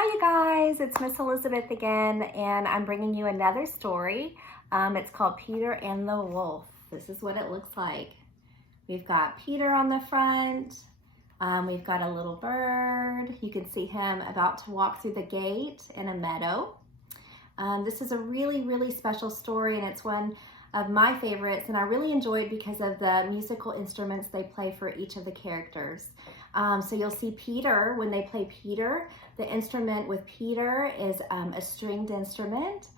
Hi you guys, it's Miss Elizabeth again, and I'm bringing you another story. It's called Peter and the Wolf. This is what it looks like. We've got Peter on the front. We've got a little bird. You can see him about to walk through the gate in a meadow. This is a really special story, and it's one of my favorites, and I really enjoyed because of the musical instruments they play for each of the characters. So you'll see Peter, when they play Peter, the instrument with Peter is a stringed instrument.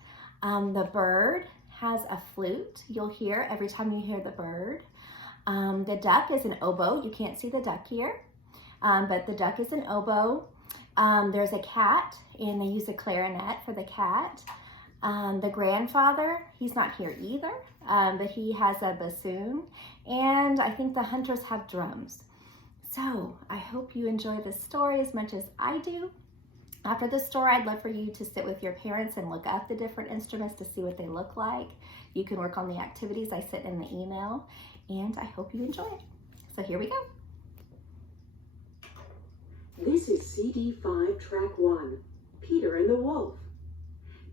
The bird has a flute, you'll hear every time you hear the bird. The duck is an oboe. You can't see the duck here, but the duck is an oboe. There's a cat, and they use a clarinet for the cat. The grandfather, he's not here either, but he has a bassoon, and I think the hunters have drums. So I hope you enjoy this story as much as I do. After the story, I'd love for you to sit with your parents and look up the different instruments to see what they look like. You can work on the activities I sent in the email, and I hope you enjoy it. So here we go. This is CD 5, Track 1, Peter and the Wolf.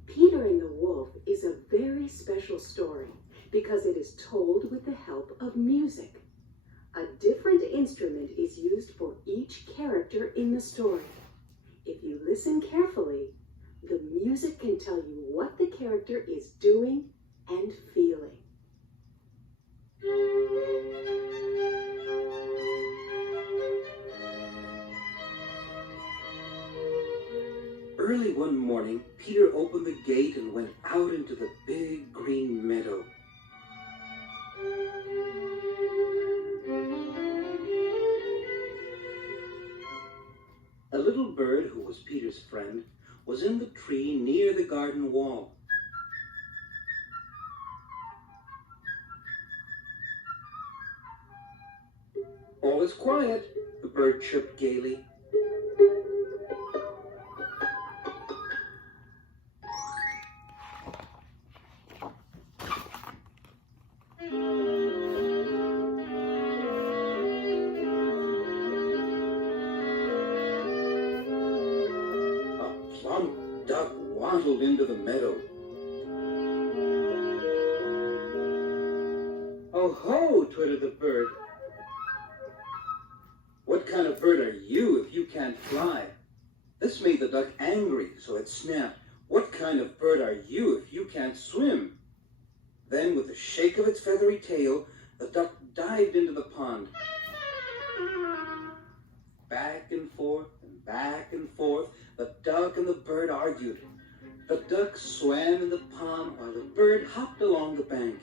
Peter and the Wolf is a very special story because it is told with the help of music. A different instrument is used for each character in the story. If you listen carefully, the music can tell you what the character is doing and feeling. Early one morning, Peter opened the gate and went out into the big green meadow. A little bird, who was Peter's friend, was in the tree near the garden wall. All is quiet, the bird chirped gaily. Plump duck waddled into the meadow. "Oh ho," twittered the bird. "What kind of bird are you if you can't fly?" This made the duck angry, so it snapped, "What kind of bird are you if you can't swim?" Then, with a shake of its feathery tail, the duck dived into the pond. Back and forth, the duck and the bird argued. The duck swam in the pond while the bird hopped along the bank.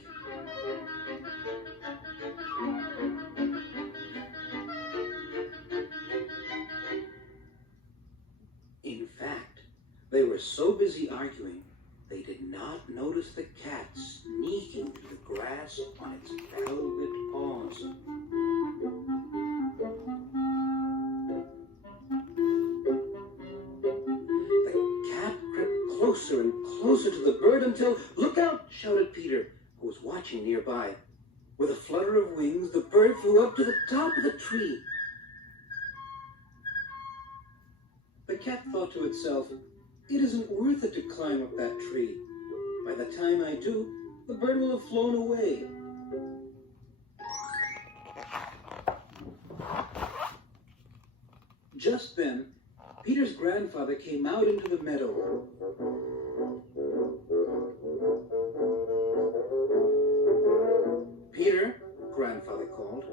In fact, they were so busy arguing, they did not notice the cat sneaking through the grass on its velvet paws. Closer and closer to the bird until, "Look out!" shouted Peter, who was watching nearby. With a flutter of wings, the bird flew up to the top of the tree. The cat thought to itself, "It isn't worth it to climb up that tree. By the time I do, the bird will have flown away." Just then, Peter's grandfather came out into the meadow. "Peter," grandfather called,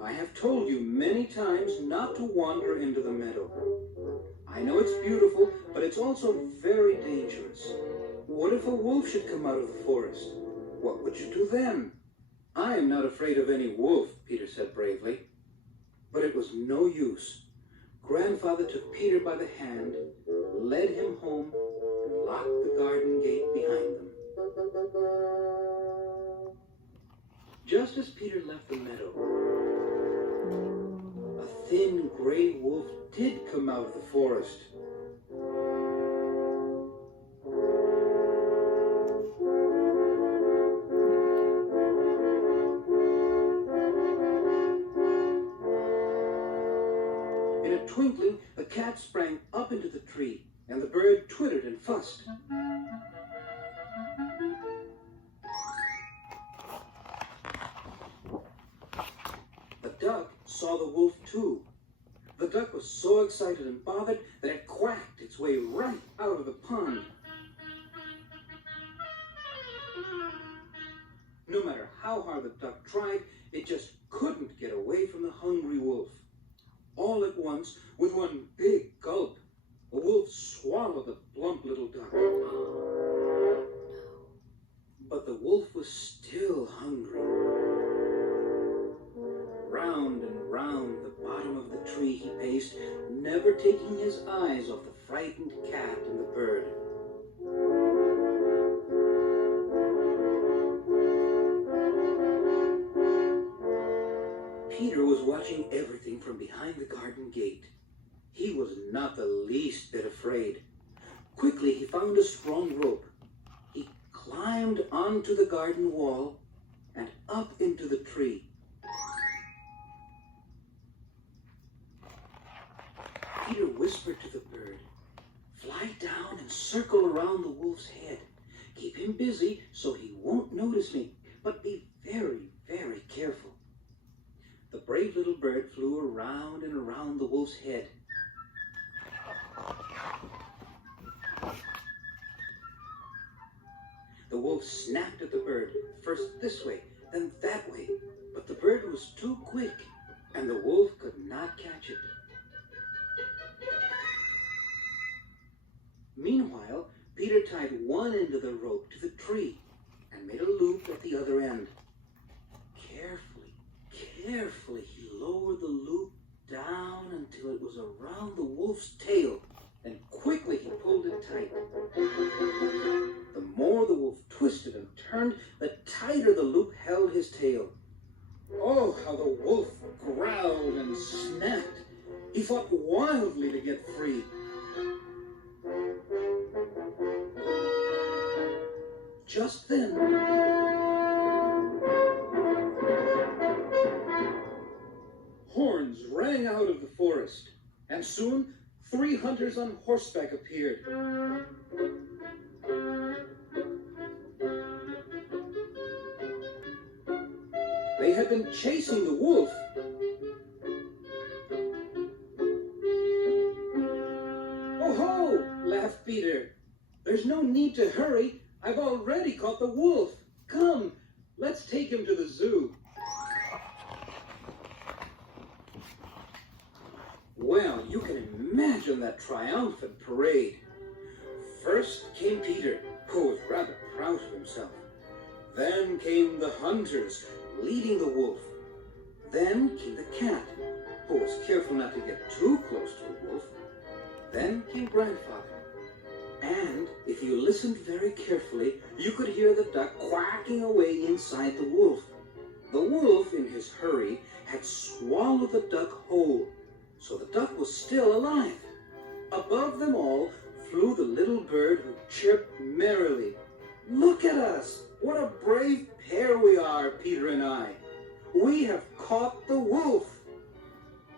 "I have told you many times not to wander into the meadow. I know it's beautiful, but it's also very dangerous. What if a wolf should come out of the forest? What would you do then?" "I am not afraid of any wolf," Peter said bravely. But it was no use. Grandfather took Peter by the hand, led him home, and locked the garden gate behind them. Just as Peter left the meadow, a thin gray wolf did come out of the forest. In a twinkling, the cat sprang up into the tree, and twittered and fussed. The duck saw the wolf too. The duck was so excited and bothered that it quacked its way right out of the pond. No matter how hard the duck tried, it just couldn't get away from the hungry wolf. All at once, with one big gulp, the wolf swallowed the plump little duck. But the wolf was still hungry. Round and round the bottom of the tree he paced, never taking his eyes off the frightened cat and the bird. Peter was watching everything from behind the garden gate. He was not the least bit afraid. Quickly he found a strong rope. He climbed onto the garden wall and up into the tree. Peter whispered to the bird, "Fly down and circle around the wolf's head. Keep him busy so he won't notice me, but be very, very careful." The brave little bird flew around and around the wolf's head. The wolf snapped at the bird, first this way, then that way, but the bird was too quick, and the wolf could not catch it. Meanwhile, Peter tied one end of the rope to the tree and made a loop at the other end. Carefully, he lowered the loop down until it was around the wolf's tail. Then quickly he pulled it tight. The more the wolf twisted and turned, the tighter the loop held his tail. Oh, how the wolf growled and snapped. He fought wildly to get free. Just then, horns rang out of the forest, and soon 3 hunters on horseback appeared. They had been chasing the wolf. "Oh ho!" laughed Peter. "There's no need to hurry. I've already caught the wolf. Come, let's take him to the zoo." Well, you can imagine that triumphant parade. First came Peter, who was rather proud of himself. Then came the hunters, leading the wolf. Then came the cat, who was careful not to get too close to the wolf. Then came Grandfather. And if you listened very carefully, you could hear the duck quacking away inside the wolf. The wolf, in his hurry, had swallowed the duck whole, so the duck was still alive. Above them all flew the little bird who chirped merrily. "Look at us! What a brave pair we are, Peter and I! We have caught the wolf!"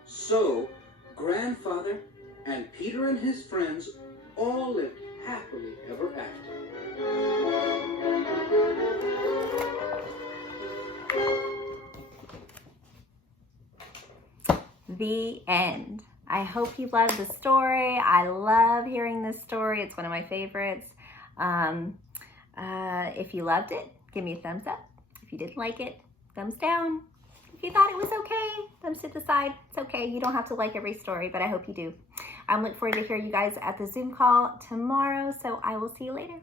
So, Grandfather and Peter and his friends all lived happily ever after. The end. I hope you loved the story. I love hearing this story. It's one of my favorites. If you loved it, give me a thumbs up. If you didn't like it, thumbs down. If you thought it was okay, thumbs to the side. It's okay. You don't have to like every story, but I hope you do. I'm looking forward to hear you guys at the Zoom call tomorrow, so I will see you later.